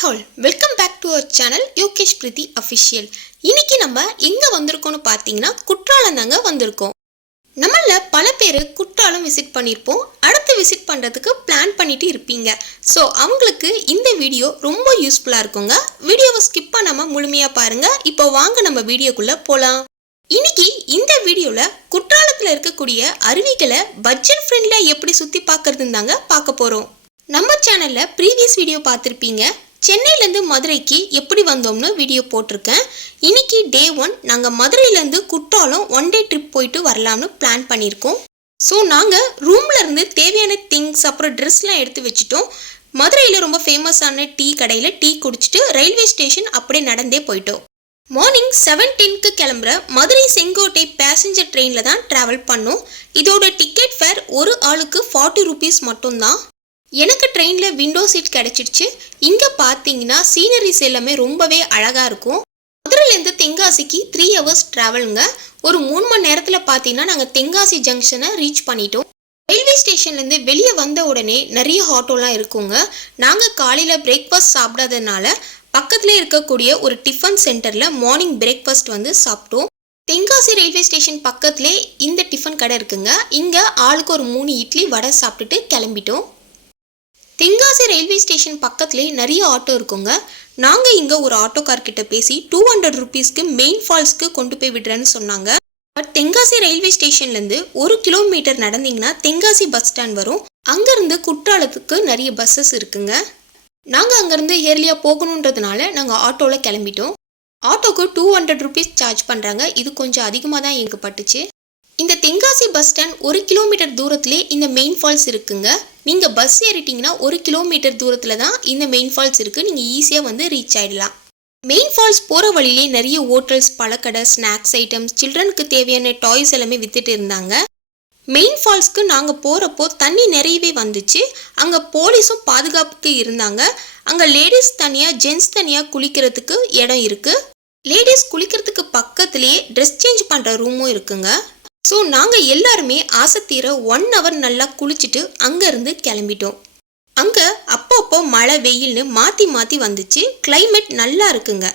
Hi all, welcome back to our channel Yogesh Preethi official. இன்னைக்கு நம்ம எங்கே வந்திருக்கோம்னு பார்த்தீங்கன்னா குற்றாலம் தாங்க வந்திருக்கோம். நம்மள பல பேர் குற்றாலம் விசிட் பண்ணியிருப்போம், அடுத்து விசிட் பண்ணுறதுக்கு பிளான் பண்ணிட்டு இருப்பீங்க. ஸோ அவங்களுக்கு இந்த வீடியோ ரொம்ப யூஸ்ஃபுல்லாக இருக்குங்க. வீடியோவை ஸ்கிப் பண்ணாமல் முழுமையாக பாருங்கள். இப்போ வாங்க நம்ம வீடியோக்குள்ளே போகலாம். இன்னைக்கு இந்த வீடியோவில் குற்றாலத்தில் இருக்கக்கூடிய அருவிகளை பட்ஜெட் ஃப்ரெண்ட்லியாக எப்படி சுற்றி பார்க்கறதுன்னு தாங்க பார்க்க போகிறோம். நம்ம சேனலில் ப்ரீவியஸ் வீடியோ பார்த்துருப்பீங்க. சென்னையிலேருந்து மதுரைக்கு எப்படி வந்தோம்னு வீடியோ போட்டிருக்கேன். இன்னைக்கு டே 1 நாங்கள் மதுரையிலேருந்து குற்றாலம் 1 டே ட்ரிப் போயிட்டு வரலாம்னு பிளான் பண்ணியிருக்கோம். ஸோ நாங்கள் ரூம்லேருந்து தேவையான திங்ஸ் அப்புறம் ட்ரெஸ்லாம் எடுத்து வச்சுட்டோம். மதுரையில் ரொம்ப ஃபேமஸான டீ கடையில் டீ குடிச்சிட்டு ரயில்வே ஸ்டேஷன் அப்படியே நடந்தே போயிட்டோம். மார்னிங் 7:10க்கு கிளம்புற மதுரை செங்கோட்டை பேசஞ்சர் ட்ரெயினில் தான் ட்ராவல் பண்ணோம். இதோட டிக்கெட் ஃபேர் ஒரு ஆளுக்கு 40 ரூபீஸ் மட்டும்தான். எனக்கு ட்ரெயினில் விண்டோ சீட் கிடச்சிடுச்சு. இங்கே பார்த்தீங்கன்னா சீனரிஸ் எல்லாமே ரொம்பவே அழகாக இருக்கும். மதுரையிலேருந்து தென்காசிக்கு 3 ஹவர்ஸ் ட்ராவலுங்க. ஒரு 3 மணி நேரத்தில் பார்த்தீங்கன்னா நாங்கள் தென்காசி ஜங்ஷனை ரீச் பண்ணிட்டோம். ரயில்வே ஸ்டேஷன்லேருந்து வெளியே வந்த உடனே நிறைய ஆட்டோலாம் இருக்குங்க. நாங்கள் காலையில் பிரேக்ஃபாஸ்ட் சாப்பிடாததுனால பக்கத்தில் இருக்கக்கூடிய ஒரு டிஃபன் சென்டரில் மார்னிங் பிரேக்ஃபாஸ்ட் வந்து சாப்பிட்டோம். தென்காசி ரயில்வே ஸ்டேஷன் பக்கத்துலேயே இந்த டிஃபன் கடை இருக்குங்க. இங்கே ஆளுக்கு ஒரு 3 இட்லி வடை சாப்பிட்டுட்டு கிளம்பிட்டோம். தென்காசி ரயில்வே ஸ்டேஷன் பக்கத்துலேயே நிறைய ஆட்டோ இருக்குங்க. நாங்கள் இங்கே ஒரு ஆட்டோக்கார்கிட்ட பேசி 200 ரூபீஸ்க்கு மெயின் ஃபால்ஸ்க்கு கொண்டு போய் விடுறேன்னு சொன்னாங்க. பட் தென்காசி ரயில்வே ஸ்டேஷன்லேருந்து 1 கிலோமீட்டர் நடந்தீங்கன்னா தென்காசி பஸ் ஸ்டாண்ட் வரும். அங்கேருந்து குற்றாலத்துக்கு நிறைய பஸ்ஸஸ் இருக்குங்க. நாங்கள் அங்கேருந்து ஏர்லியாக போகணுன்றதுனால நாங்கள் ஆட்டோவில் கிளம்பிட்டோம். ஆட்டோக்கு 200 ரூபீஸ் சார்ஜ் பண்ணுறாங்க. இது கொஞ்சம் அதிகமாக தான் எனக்கு பட்டுச்சு. இந்த தென்காசி பஸ் ஸ்டாண்ட் 1 கிலோமீட்டர் தூரத்திலே இந்த மெயின் ஃபால்ஸ் இருக்குங்க. நீங்கள் பஸ் ஏறிட்டிங்கன்னா 1 கிலோமீட்டர் தூரத்தில் தான் இந்த மெயின் ஃபால்ஸ் இருக்குது. நீங்கள் ஈஸியாக வந்து ரீச் ஆகிடலாம். மெயின் ஃபால்ஸ் போகிற வழியிலே நிறைய ஹோட்டல்ஸ், பழக்கடை, ஸ்நாக்ஸ் ஐட்டம்ஸ், சில்ட்ரனுக்கு தேவையான டாய்ஸ் எல்லாமே விற்றுட்டு இருந்தாங்க. மெயின் ஃபால்ஸ்க்கு நாங்கள் போகிறப்போ தண்ணி நிறையவே வந்துச்சு. அங்கே போலீஸும் பாதுகாப்புக்கு இருந்தாங்க. அங்கே லேடிஸ் தனியாக ஜென்ட்ஸ் தனியாக குளிக்கிறதுக்கு இடம் இருக்குது. லேடிஸ் குளிக்கிறதுக்கு பக்கத்துலேயே ட்ரெஸ் சேஞ்ச் பண்ணுற ரூமும் இருக்குங்க. ஸோ நாங்கள் எல்லாருமே ஆசை தீர 1 ஹவர் நல்லா குளிச்சுட்டு அங்கேருந்து கிளம்பிட்டோம். அங்கே அப்பப்போ மழை வெயில்னு மாற்றி மாற்றி வந்துச்சு. கிளைமேட் நல்லா இருக்குங்க.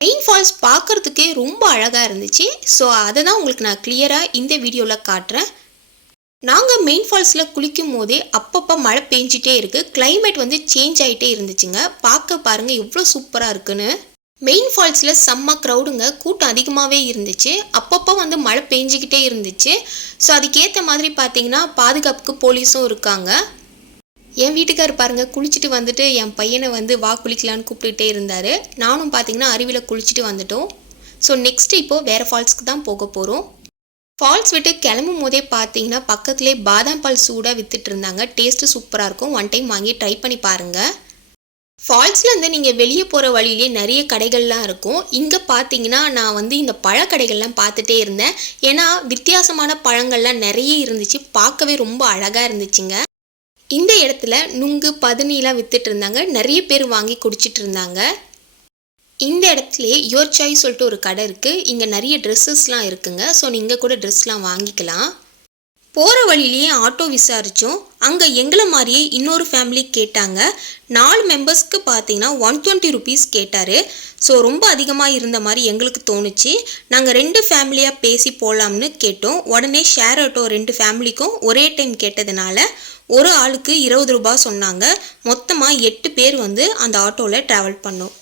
மெயின் ஃபால்ஸ் பார்க்குறதுக்கே ரொம்ப அழகாக இருந்துச்சு. ஸோ அதை தான் உங்களுக்கு நான் கிளியராக இந்த வீடியோவில் காட்டுறேன். நாங்கள் மெயின் ஃபால்ஸில் குளிக்கும் போதே அப்பப்போ மழை பெஞ்சிட்டே இருக்குது. கிளைமேட் வந்து சேஞ்ச் ஆகிட்டே இருந்துச்சுங்க. பார்க்க பாருங்கள் எவ்வளோ சூப்பராக இருக்குன்னு. மெயின் ஃபால்ஸில் செம்ம க்ரௌடுங்க, கூட்டம் அதிகமாகவே இருந்துச்சு. அப்பப்போ வந்து மழை பெஞ்சிக்கிட்டே இருந்துச்சு. ஸோ அதுக்கேற்ற மாதிரி பார்த்தீங்கன்னா பாதுகாப்புக்கு போலீஸும் இருக்காங்க. என் வீட்டுக்கார் பாருங்கள் குளிச்சுட்டு வந்துட்டு என் பையனை வந்து வா குளிக்கலான்னு கூப்பிட்டுட்டே இருந்தார். நானும் பார்த்தீங்கன்னா அருவியில் குளிச்சுட்டு வந்துட்டோம். ஸோ நெக்ஸ்ட்டு இப்போது வேறு ஃபால்ஸ்க்கு தான் போக போகிறோம். ஃபால்ஸ் விட்டு கிளம்பும் போதே பார்த்தீங்கன்னா பக்கத்துலேயே பாதாம் பால் சூடாக விற்றுட்டு இருந்தாங்க. டேஸ்ட்டு சூப்பராக இருக்கும். 1 டைம் வாங்கி ட்ரை பண்ணி பாருங்கள். ஃபால்ஸ்லேருந்து நீங்கள் வெளியே போகிற வழியிலே நிறைய கடைகள்லாம் இருக்கும். இங்கே பார்த்தீங்கன்னா நான் வந்து இந்த பழக்கடைகள்லாம் பார்த்துட்டே இருந்தேன். ஏன்னா வித்தியாசமான பழங்கள்லாம் நிறைய இருந்துச்சு. பார்க்கவே ரொம்ப அழகாக இருந்துச்சுங்க. இந்த இடத்துல நுங்கு, பதனிலாம் விற்றுட்டு இருந்தாங்க. நிறைய பேர் வாங்கி குடிச்சிட்டு இருந்தாங்க. இந்த இடத்துலையே யோர் சாய்ஸ் சொல்லிட்டு ஒரு கடை இருக்குது. இங்கே நிறைய ட்ரெஸ்ஸஸ்லாம் இருக்குங்க. ஸோ நீங்கள் கூட ட்ரெஸ்லாம் வாங்கிக்கலாம். போகிற வழியிலேயே ஆட்டோ விசாரித்தோம். அங்கே எங்களை மாதிரியே இன்னொரு ஃபேமிலி கேட்டாங்க. 4 மெம்பர்ஸ்க்கு பார்த்தீங்கன்னா 120 ரூபீஸ் கேட்டார். ஸோ ரொம்ப அதிகமாக இருந்த மாதிரி எங்களுக்கு தோணுச்சு. நாங்கள் 2 ஃபேமிலியாக பேசி போகலாம்னு கேட்டோம். உடனே ஷேர் ஆட்டோ 2 ஃபேமிலிக்கும் ஒரே டைம் கேட்டதுனால ஒரு ஆளுக்கு 20 ரூபாய் சொன்னாங்க. மொத்தமாக 8 பேர் வந்து அந்த ஆட்டோவில் ட்ராவல் பண்ணோம்.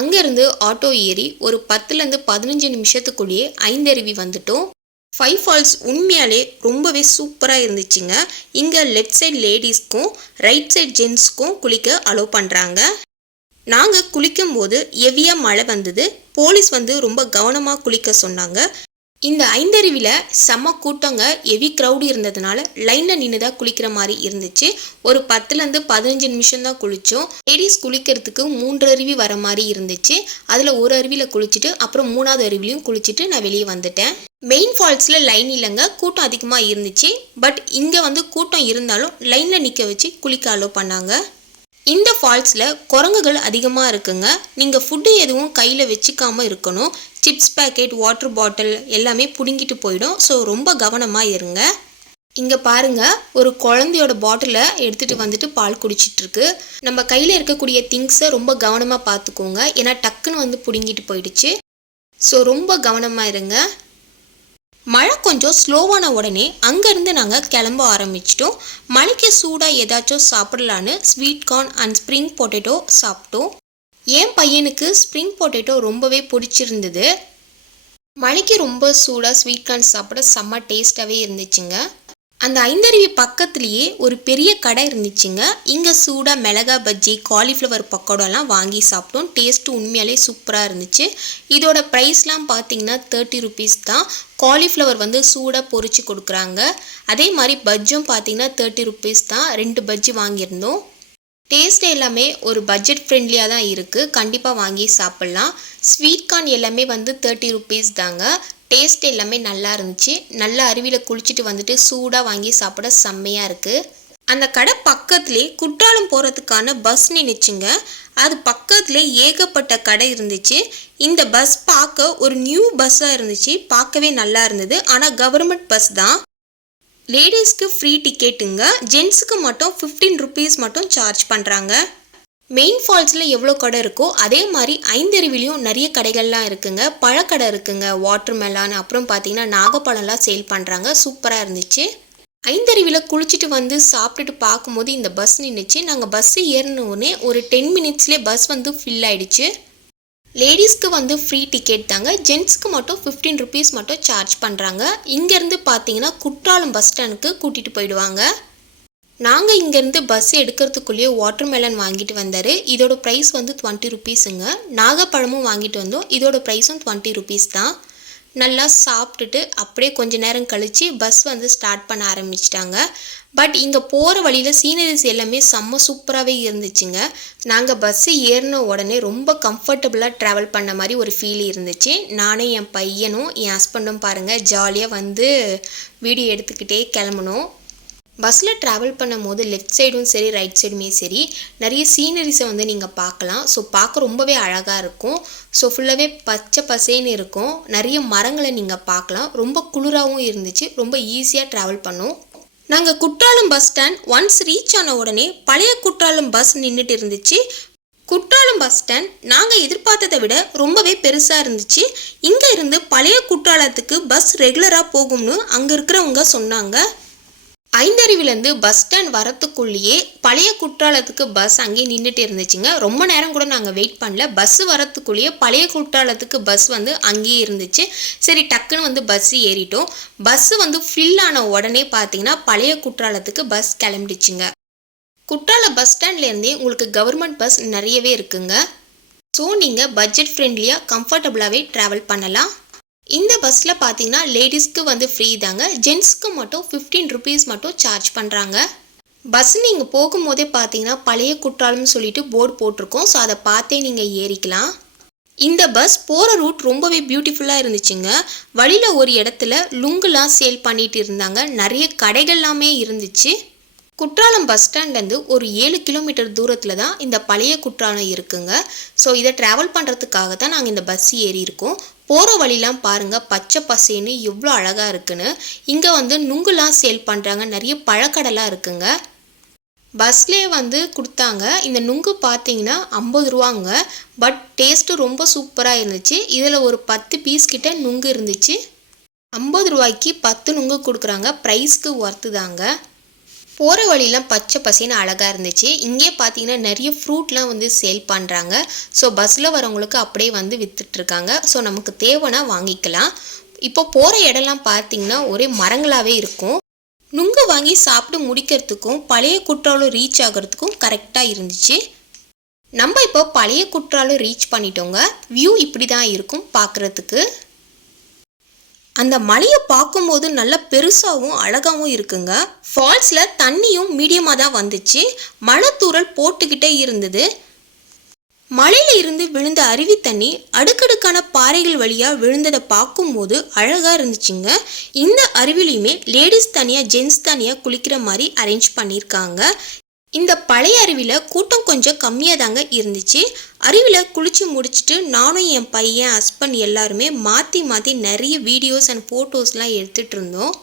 அங்கேருந்து ஆட்டோ ஏறி ஒரு 10லேருந்து 15 நிமிஷத்துக்குள்ளேயே 5 அருவி வந்துட்டோம். 5 ஃபால்ஸ் உண்மையாலே ரொம்பவே சூப்பராக இருந்துச்சுங்க. இங்கே லெஃப்ட் சைட் லேடிஸ்க்கும் ரைட் சைட் ஜென்ட்ஸ்க்கும் குளிக்க அலோவ் பண்ணுறாங்க. நாங்கள் குளிக்கும்போது ஹெவியாக மழை வந்தது. போலீஸ் வந்து ரொம்ப கவனமாக குளிக்க சொன்னாங்க. இந்த 5 அருவியில் செம்ம கூட்டங்க, ஹெவி க்ரௌடு இருந்ததுனால லைனில் நின்று தான் குளிக்கிற மாதிரி இருந்துச்சு. ஒரு 10லேருந்து 15 நிமிஷம் தான் குளித்தோம். லேடிஸ் குளிக்கிறதுக்கு 3 அருவி வர மாதிரி இருந்துச்சு. அதில் ஒரு அருவியில் குளிச்சுட்டு அப்புறம் 3வது அருவிலையும் குளிச்சுட்டு நான் வெளியே வந்துட்டேன். மெயின் ஃபால்ஸில் லைன் இல்லைங்க, கூட்டம் அதிகமாக இருந்துச்சு. பட் இங்கே வந்து கூட்டம் இருந்தாலும் லைனில் நிற்க வச்சு குளிக்க அலோவ் பண்ணாங்க. இந்த ஃபால்ஸில் குரங்குகள் அதிகமாக இருக்குங்க. நீங்கள் ஃபுட்டு எதுவும் கையில் வச்சுக்காமல் இருக்கணும். சிப்ஸ் பேக்கெட், வாட்டர் பாட்டில் எல்லாமே பிடுங்கிட்டு போயிடும். ஸோ ரொம்ப கவனமாக இருங்க. இங்கே பாருங்க, ஒரு குழந்தையோட பாட்டிலை எடுத்துகிட்டு வந்துட்டு பால் குடிச்சிட்டு இருக்கு. நம்ம கையில் இருக்கக்கூடிய திங்ஸை ரொம்ப கவனமாக பார்த்துக்கோங்க, ஏன்னா டக்குன்னு வந்து பிடுங்கிட்டு போயிடுச்சு. ஸோ ரொம்ப கவனமாக இருங்க. மழை கொஞ்சம் ஸ்லோவான உடனே அங்கேருந்து நாங்கள் கிளம்ப ஆரம்பிச்சிட்டோம். மழைக்கு சூடாக ஏதாச்சும் சாப்பிடலான்னு sweet corn and spring potato சாப்பிட்டோம். என் பையனுக்கு ஸ்ப்ரிங் பொட்டேட்டோ ரொம்பவே பிடிச்சிருந்தது. மழைக்கு ரொம்ப சூடாக ஸ்வீட் கார்ன் சாப்பிட செம்ம டேஸ்ட்டாகவே இருந்துச்சுங்க. அந்த ஐந்தருவி பக்கத்துலேயே ஒரு பெரிய கடை இருந்துச்சுங்க. இங்கே சூடாக மிளகா பஜ்ஜி, காலிஃப்ளவர் பக்கோடாலாம் வாங்கி சாப்பிட்டோம். டேஸ்ட்டு உண்மையாலே சூப்பராக இருந்துச்சு. இதோட ப்ரைஸ்லாம் பார்த்தீங்கன்னா 30 ருபீஸ் தான். காலிஃப்ளவர் வந்து சூடாக பொரிச்சு கொடுக்குறாங்க. அதே மாதிரி பஜ்ஜும் பார்த்தீங்கன்னா 30 ருபீஸ் தான். 2 பஜ்ஜி வாங்கியிருந்தோம். டேஸ்ட் எல்லாமே ஒரு பட்ஜெட் ஃப்ரெண்ட்லியாக தான் இருக்குது. கண்டிப்பாக வாங்கி சாப்பிட்லாம். ஸ்வீட் கார்ன் எல்லாமே வந்து 30 ருபீஸ் தாங்க. டேஸ்ட் எல்லாமே நல்லா இருந்துச்சு. நல்லா அருவியில் குளிச்சுட்டு வந்துட்டு சூடாக வாங்கி சாப்பிட செம்மையாக இருக்குது. அந்த கடை பக்கத்துலேயே குற்றாலம் போகிறதுக்கான பஸ் நின்றுச்சுங்க. அது பக்கத்துலேயே ஏகப்பட்ட கடை இருந்துச்சு. இந்த பஸ் பார்க்க ஒரு நியூ பஸ்ஸாக இருந்துச்சு. பார்க்கவே நல்லா இருந்தது. ஆனால் கவர்மெண்ட் பஸ் தான். லேடிஸ்க்கு ஃப்ரீ டிக்கெட்டுங்க. ஜென்ஸுக்கு மட்டும் 15 ருபீஸ் மட்டும் சார்ஜ் பண்ணுறாங்க. மெயின் ஃபால்ஸில் எவ்வளோ கடை இருக்கோ அதே மாதிரி ஐந்தருவிலையும் நிறைய கடைகள்லாம் இருக்குங்க. பழக்கடை இருக்குங்க, வாட்டர் மெலான், அப்புறம் பார்த்தீங்கன்னா நாகப்பழம்லாம் சேல் பண்ணுறாங்க. சூப்பராக இருந்துச்சு. ஐந்தருவியில் குளிச்சுட்டு வந்து சாப்பிட்டுட்டு பார்க்கும்போது இந்த பஸ் நின்றுச்சு. நாங்கள் பஸ்ஸு ஏறினோடனே ஒரு 10 மினிட்ஸ்லேயே பஸ் வந்து ஃபில் ஆகிடுச்சு. லேடிஸ்க்கு வந்து ஃப்ரீ டிக்கெட் தாங்க. ஜென்ட்ஸ்க்கு மட்டும் 15 ருபீஸ் மட்டும் சார்ஜ் பண்ணுறாங்க. இங்கேருந்து பார்த்தீங்கன்னா குற்றாலம் பஸ் ஸ்டாண்டுக்கு கூட்டிகிட்டு போயிடுவாங்க. நாங்கள் இங்கேருந்து பஸ் எடுக்கிறதுக்குள்ளேயே வாட்டர் மெலன் வாங்கிட்டு வந்தார். இதோட ப்ரைஸ் வந்து 20 ருபீஸுங்க. நாகப்பழமும் வாங்கிட்டு வந்தோம். இதோட ப்ரைஸும் 20 ருபீஸ் தான். நல்லா சாப்பிட்டுட்டு அப்படியே கொஞ்ச நேரம் கழித்து பஸ் வந்து ஸ்டார்ட் பண்ண ஆரம்பிச்சிட்டாங்க. பட் இங்கே போகிற வழியில் சீனரிஸ் எல்லாமே செம்ம சூப்பராகவே இருந்துச்சுங்க. நாங்கள் பஸ்ஸு ஏறின உடனே ரொம்ப கம்ஃபர்டபுளாக ட்ராவல் பண்ண மாதிரி ஒரு ஃபீல் இருந்துச்சு. நானும் என் பையனும் என் ஹஸ்பண்டும் பாருங்கள் ஜாலியாக வந்து வீடியோ எடுத்துக்கிட்டே கிளம்பணும். பஸ்ஸில் ட்ராவல் பண்ணும் போது லெஃப்ட் சைடும் சரி ரைட் சைடுமே சரி நிறைய சீனரிஸை வந்து நீங்கள் பார்க்கலாம். ஸோ பார்க்க ரொம்பவே அழகாக இருக்கும். ஸோ ஃபுல்லாகவே பச்சை பசேன்னு இருக்கும். நிறைய மரங்களை நீங்கள் பார்க்கலாம். ரொம்ப குளிராகவும் இருந்துச்சு. ரொம்ப ஈஸியாக ட்ராவல் பண்ணோம். நாங்கள் Courtallam bus stand once reach ஆன உடனே பழைய குற்றாலம் பஸ் நின்றுட்டு இருந்துச்சு. குற்றாலம் பஸ் ஸ்டாண்ட் நாங்கள் எதிர்பார்த்ததை விட ரொம்பவே பெருசாக இருந்துச்சு. இங்கே இருந்து பழைய குற்றாலத்துக்கு பஸ் ரெகுலராக போகும்னு அங்கே இருக்கிறவங்க சொன்னாங்க. ஐந்தருவிலேருந்து பஸ் ஸ்டாண்ட் வரத்துக்குள்ளேயே பழைய குற்றாலத்துக்கு பஸ் அங்கேயே நின்றுட்டு இருந்துச்சுங்க. ரொம்ப நேரம் கூட நாங்கள் வெயிட் பண்ணல. பஸ்ஸு வரத்துக்குள்ளேயே பழைய குற்றாலத்துக்கு பஸ் வந்து அங்கேயே இருந்துச்சு. சரி டக்குன்னு வந்து பஸ்ஸு ஏறிட்டோம். பஸ்ஸு வந்து ஃபில் ஆன உடனே பார்த்தீங்கன்னா பழைய குற்றாலத்துக்கு பஸ் கிளம்பிடுச்சுங்க. குற்றால பஸ் ஸ்டாண்ட்லேருந்தே உங்களுக்கு கவர்மெண்ட் பஸ் நிறையவே இருக்குங்க. ஸோ நீங்கள் பட்ஜெட் ஃப்ரெண்ட்லியாக கம்ஃபர்டபுளாகவே ட்ராவல் பண்ணலாம். இந்த பஸ்ஸில் பார்த்தீங்கன்னா லேடிஸ்க்கு வந்து ஃப்ரீ தாங்க. ஜென்ட்ஸ்க்கு மட்டும் 15 ருபீஸ் மட்டும் சார்ஜ் பண்ணுறாங்க. பஸ் நீங்கள் போகும்போதே பார்த்தீங்கன்னா பழைய குற்றாலம்னு சொல்லிட்டு போர்டு போட்டிருக்கோம். ஸோ அதை பார்த்தே நீங்கள் ஏறிக்கலாம். இந்த பஸ் போகிற ரூட் ரொம்பவே பியூட்டிஃபுல்லாக இருந்துச்சுங்க. வழியில் ஒரு இடத்துல லுங்குலாம் சேல் பண்ணிட்டு இருந்தாங்க. நிறைய கடைகள்லாமே இருந்துச்சு. குற்றாலம் பஸ் ஸ்டாண்ட்லேருந்து ஒரு 7 கிலோமீட்டர் தூரத்தில் தான் இந்த பழைய குற்றாலம் இருக்குங்க. ஸோ இதை ட்ராவல் பண்ணுறதுக்காக தான் நாங்கள் இந்த பஸ் ஏறி இருக்கோம். போகிற வழிலாம் பாருங்கள் பச்சை பசேன்னு எவ்வளோ அழகாக இருக்குன்னு. இங்கே வந்து நுங்குலாம் சேல் பண்ணுறாங்க. நிறைய பழக்கடைலாம் இருக்குங்க. பஸ்லேயே வந்து கொடுத்தாங்க. இந்த நுங்கு பார்த்தீங்கன்னா 50 ரூபாங்க. பட் டேஸ்ட்டு ரொம்ப சூப்பராக இருந்துச்சு. இதில் ஒரு 10 பீஸ் கிட்ட நுங்கு இருந்துச்சு. 50 ரூபாய்க்கு 10 நுங்கு கொடுக்குறாங்க. ப்ரைஸ்க்கு ஒர்த்து தாங்க. போகிற வழியெலாம் பச்சை பசேன்னு அழகாக இருந்துச்சு. இங்கே பார்த்தீங்கன்னா நிறைய ஃப்ரூட்லாம் வந்து சேல் பண்ணுறாங்க. ஸோ பஸ்ஸில் வரவங்களுக்கு அப்படியே வந்து விற்றுட்ருக்காங்க. ஸோ நமக்கு தேவைன்னா வாங்கிக்கலாம். இப்போ போகிற இடம்லாம் பார்த்தீங்கன்னா ஒரே மரங்களாகவே இருக்கும். நுங்கு வாங்கி சாப்பிட்டு முடிக்கிறதுக்கும் பழைய குற்றாலம் ரீச் ஆகிறதுக்கும் கரெக்டாக இருந்துச்சு. நம்ம இப்போ பழைய குற்றாலம் ரீச் பண்ணிட்டோங்க. வியூ இப்படி தான் இருக்கும் பார்க்குறதுக்கு. அந்த மலையை பார்க்கும்போது நல்லா பெருசாகவும் அழகாகவும் இருக்குங்க. ஃபால்ஸில் தண்ணியும் மீடியமாக தான் வந்துச்சு. மழை தூறல் போட்டுக்கிட்டே இருந்தது. மலையில இருந்து விழுந்த அருவி தண்ணி அடுக்கடுக்கான பாறைகள் வழியாக விழுந்ததை பார்க்கும்போது அழகாக இருந்துச்சுங்க. இந்த அருவிலையுமே லேடிஸ் தனியாக ஜென்ட்ஸ் தனியாக குளிக்கிற மாதிரி அரேஞ்ச் பண்ணியிருக்காங்க. இந்த பழைய அருவியில் கூட்டம் கொஞ்சம் கம்மியாக தாங்க இருந்துச்சு. அருவியில் குளித்து முடிச்சுட்டு நானும் என் பையன் ஹஸ்பண்ட் எல்லாருமே மாற்றி மாற்றி நிறைய வீடியோஸ் அண்ட் ஃபோட்டோஸ்லாம் எடுத்துகிட்டு இருந்தோம்.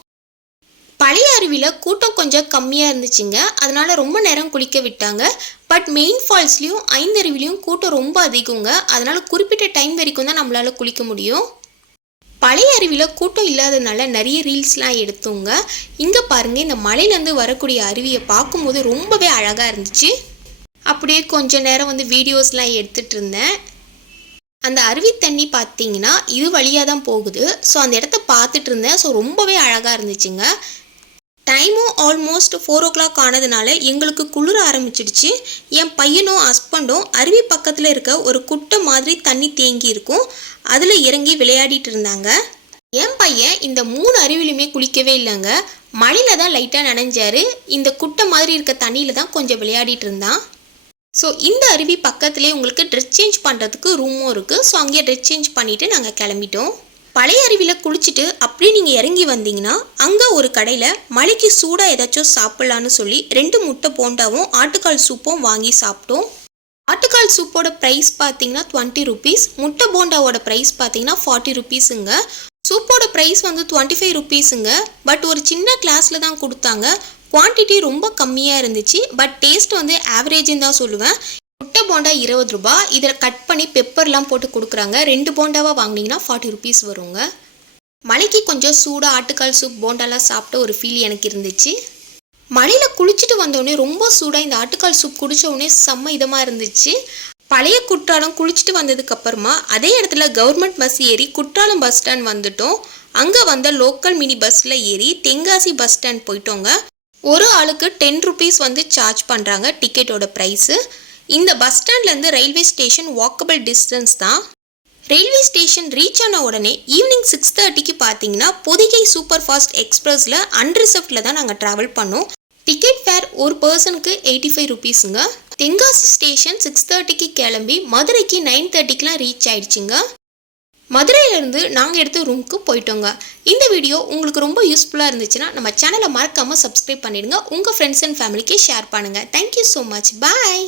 பழைய அருவியில் கூட்டம் கொஞ்சம் கம்மியாக இருந்துச்சுங்க, அதனால ரொம்ப நேரம் குளிக்க விட்டாங்க. பட் மெயின் ஃபால்ஸ்லேயும் ஐந்தருவிலையும் கூட்டம் ரொம்ப அதிகங்க, அதனால குறிப்பிட்ட டைம் வரைக்கும் தான் நம்மளால் குளிக்க முடியும். பழைய அருவியில் கூட்டம் இல்லாததுனால நிறைய ரீல்ஸ்லாம் எடுத்தோங்க. இங்கே பாருங்கள், இந்த மலையிலேருந்து வரக்கூடிய அருவியை பார்க்கும்போது ரொம்பவே அழகாக இருந்துச்சு. அப்படியே கொஞ்ச நேரம் வீடியோஸ்லாம் எடுத்துகிட்டு இருந்தேன். அந்த அருவி தண்ணி பார்த்தீங்கன்னா இது வழியாக தான் போகுது. ஸோ அந்த இடத்த பார்த்துட்டு இருந்தேன். ஸோ ரொம்பவே அழகாக இருந்துச்சுங்க. டைமும் ஆல்மோஸ்ட் 4 o'clock ஆனதுனால எங்களுக்கு குளிர ஆரம்பிச்சிடுச்சு. என் பையனும் ஹஸ்பண்டும் அருவி பக்கத்தில் இருக்க ஒரு குட்டை மாதிரி தண்ணி தேங்கி இருக்கும், அதில் இறங்கி விளையாடிட்டு இருந்தாங்க. என் பையன் இந்த 3 அருவிலையுமே குளிக்கவே இல்லைங்க, மழையில் தான் லைட்டாக நனைஞ்சாரு. இந்த குட்டை மாதிரி இருக்க தண்ணியில் தான் கொஞ்சம் விளையாடிட்டு இருந்தான். ஸோ இந்த அருவி பக்கத்துலேயே உங்களுக்கு ட்ரெஸ் சேஞ்ச் பண்ணுறதுக்கு ரூமும் இருக்குது. ஸோ அங்கேயே ட்ரெஸ் சேஞ்ச் பண்ணிவிட்டு நாங்கள் கிளம்பிட்டோம். பழைய அருவியில் குளிச்சுட்டு அப்படியே நீங்கள் இறங்கி வந்தீங்கன்னா அங்கே ஒரு கடையில் மழைக்கு சூடாக ஏதாச்சும் சாப்பிட்லான்னு சொல்லி 2 முட்டை போண்டாவும் ஆட்டுக்கால் சூப்பும் வாங்கி சாப்பிட்டோம். ஆட்டுக்கால் சூப்போட ப்ரைஸ் பார்த்தீங்கன்னா 20 rupees, முட்டை போண்டாவோட ப்ரைஸ் பார்த்தீங்கன்னா 40 rupeesங்க. சூப்போட ப்ரைஸ் 25 rupeesங்க. பட் ஒரு சின்ன கிளாஸில் தான் கொடுத்தாங்க, குவான்டிட்டி ரொம்ப கம்மியாக இருந்துச்சு. பட் டேஸ்ட் ஆவரேஜ்னு தான் சொல்லுவேன். முட்டை போண்டா 20 ரூபாய், இதில் கட் பண்ணி பெப்பர்லாம் போட்டு கொடுக்குறாங்க. 2 போண்டாவாக வாங்கினீங்கன்னா 40 rupees வருங்க. மழைக்கு கொஞ்சம் சூடாக ஆட்டுக்கால் சூப் போண்டாலாம் சாப்பிட்ட ஒரு ஃபீல் எனக்கு இருந்துச்சு. மழையில் குளிச்சுட்டு வந்தோடனே ரொம்ப சூடாக இந்த ஆட்டுக்கால் சூப் குடித்தோடனே செம்ம இதமாக இருந்துச்சு. பழைய குற்றாலம் குளிச்சுட்டு வந்ததுக்கப்புறமா அதே இடத்துல கவர்மெண்ட் பஸ் ஏறி குற்றாலம் பஸ் ஸ்டாண்ட் வந்துட்டோம். அங்கே வந்த லோக்கல் மினி பஸ்ஸில் ஏறி தென்காசி பஸ் ஸ்டாண்ட் போயிட்டோங்க. ஒரு ஆளுக்கு 10 rupees சார்ஜ் பண்ணுறாங்க டிக்கெட்டோட ப்ரைஸு. இந்த பஸ் ஸ்டாண்ட்லேருந்து ரயில்வே ஸ்டேஷன் வாக்கபிள் டிஸ்டன்ஸ் தான். ரயில்வே ஸ்டேஷன் ரீச் ஆன உடனே ஈவினிங் 6:30க்கு பார்த்தீங்கன்னா பொதிகை சூப்பர் ஃபாஸ்ட் எக்ஸ்பிரஸில் அன்ரிசர்வ்டில் தான் நாங்கள் ட்ராவல் பண்ணோம். டிக்கெட் ஃபேர் ஒரு பர்சனுக்கு 85 rupeesங்க. தென்காசி ஸ்டேஷன் 6:30க்கு கிளம்பி மதுரைக்கு 9:30க்குலாம் ரீச் ஆயிடுச்சுங்க. மதுரையிலேருந்து நாங்கள் எடுத்த ரூமுக்கு போயிட்டோங்க. இந்த வீடியோ உங்களுக்கு ரொம்ப யூஸ்ஃபுல்லாக இருந்துச்சுன்னா நம்ம சேனலை மறக்காமல் சப்ஸ்கிரைப் பண்ணிடுங்க. உங்கள் ஃப்ரெண்ட்ஸ் அண்ட் ஃபேமிலிக்கு ஷேர் பண்ணுங்கள். Thank you so much. பாய்.